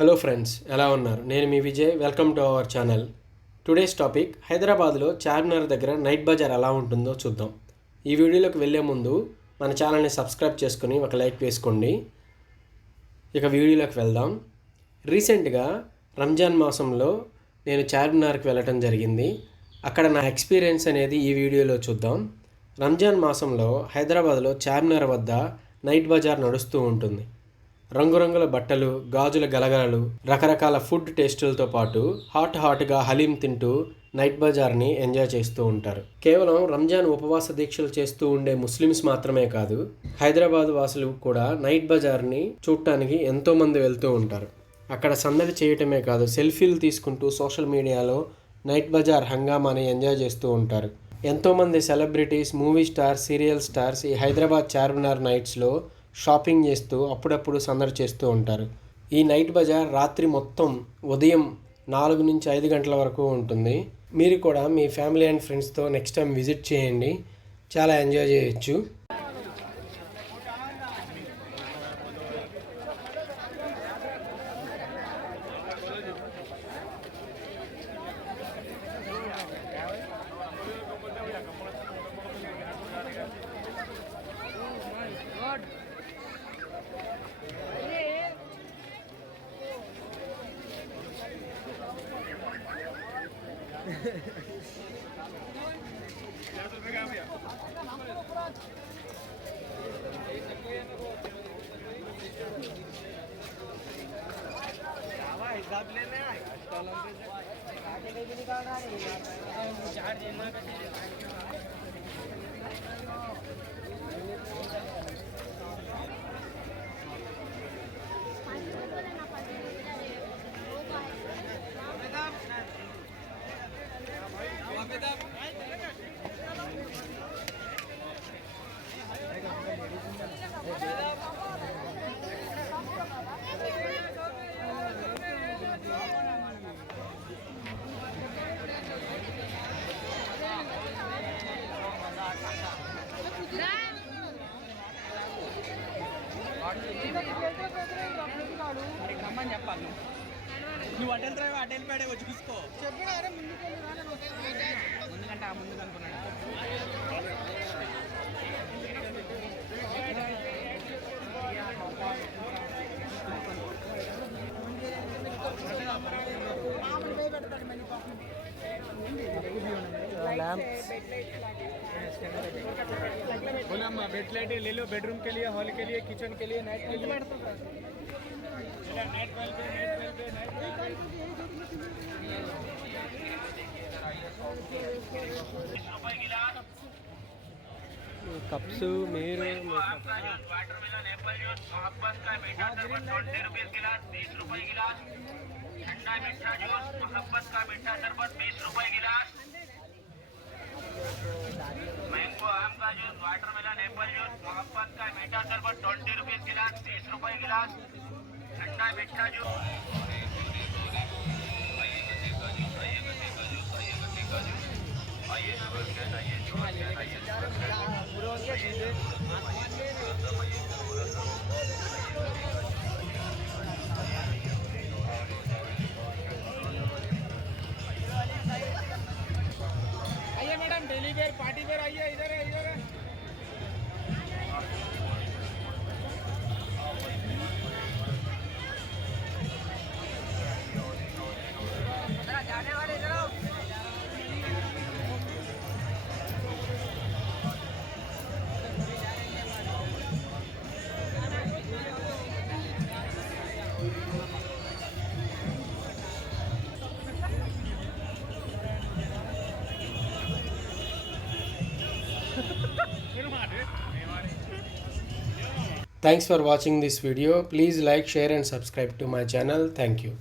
Hello friends, ఎలా ఉన్నారు? నేను మీ Vijay. Welcome to our channel. Today's topic హైదరాబాద్లో చార్మినార్ దగ్గర నైట్ బజార్ ఎలా ఉంటుందో చూద్దాం. ఈ వీడియోలోకి వెళ్ళే ముందు మన ఛానల్ని సబ్స్క్రైబ్ చేసుకుని ఒక లైక్ వేసుకోండి. ఇక వీడియోలోకి వెళ్దాం. రీసెంట్గా రంజాన్ మాసంలో నేను చార్మినార్కి వెళ్ళటం జరిగింది. అక్కడ నా ఎక్స్పీరియన్స్ అనేది ఈ వీడియోలో చూద్దాం. రంజాన్ మాసంలో హైదరాబాద్లో చార్మినార్ వద్ద నైట్ బజార్ నడుస్తూ ఉంటుంది. రంగురంగుల బట్టలు, గాజుల గలగలలు, రకరకాల ఫుడ్ టేస్టులతో పాటు హాట్గా హలీం తింటూ నైట్ బజార్ని ఎంజాయ్ చేస్తూ ఉంటారు. కేవలం రంజాన్ ఉపవాస దీక్షలు చేస్తూ ఉండే ముస్లిమ్స్ మాత్రమే కాదు, హైదరాబాద్ వాసులు కూడా నైట్ బజార్ని చూడటానికి ఎంతోమంది వెళ్తూ ఉంటారు. అక్కడ సందడి చేయటమే కాదు, సెల్ఫీలు తీసుకుంటూ సోషల్ మీడియాలో నైట్ బజార్ హంగామాని ఎంజాయ్ చేస్తూ ఉంటారు. ఎంతోమంది celebrities, movie stars, serial stars ఈ హైదరాబాద్ చార్మినార్ నైట్స్లో షాపింగ్ చేస్తూ అప్పుడప్పుడు సందడి చేస్తూ ఉంటారు. ఈ నైట్ బజార్ రాత్రి మొత్తం ఉదయం 4 నుంచి 5 గంటల వరకు ఉంటుంది. మీరు కూడా మీ ఫ్యామిలీ అండ్ ఫ్రెండ్స్తో నెక్స్ట్ టైం విజిట్ చేయండి, చాలా ఎంజాయ్ చేయొచ్చు. రమ్మని చెప్పాలి. నువ్వు అటెల్ డ్రైవ్ అటెల్ పేడే వచ్చి చూసుకో. చెప్పినారే ముందుకంటే ముందుకు అనుకున్నాడు. बोला बेड लाइट ले लो, बेडरूम के लिए, हॉल के लिए, किचन के लिए, नाइट के लिए. कप्स మీరు वाटरमेलन एप्पल जूस मोहब्बत का मीठा शरबत 20 रुपए गिलास, 20 रुपए गिलास. ठंडा मीठा जूस मोहब्बत का मीठा शरबत 20 रुपए गिलास. मैंगो आम का जूस, वाटरमेलन एप्पल जूस मोहब्बत का मीठा शरबत 20 रुपए गिलास, 30 रुपए गिलास. ठंडा मीठा जूस. आइए madam, daily wear party wear आइए, इधर है, इधर है. Thanks for watching this video. Please like, share and subscribe to my channel. Thank you.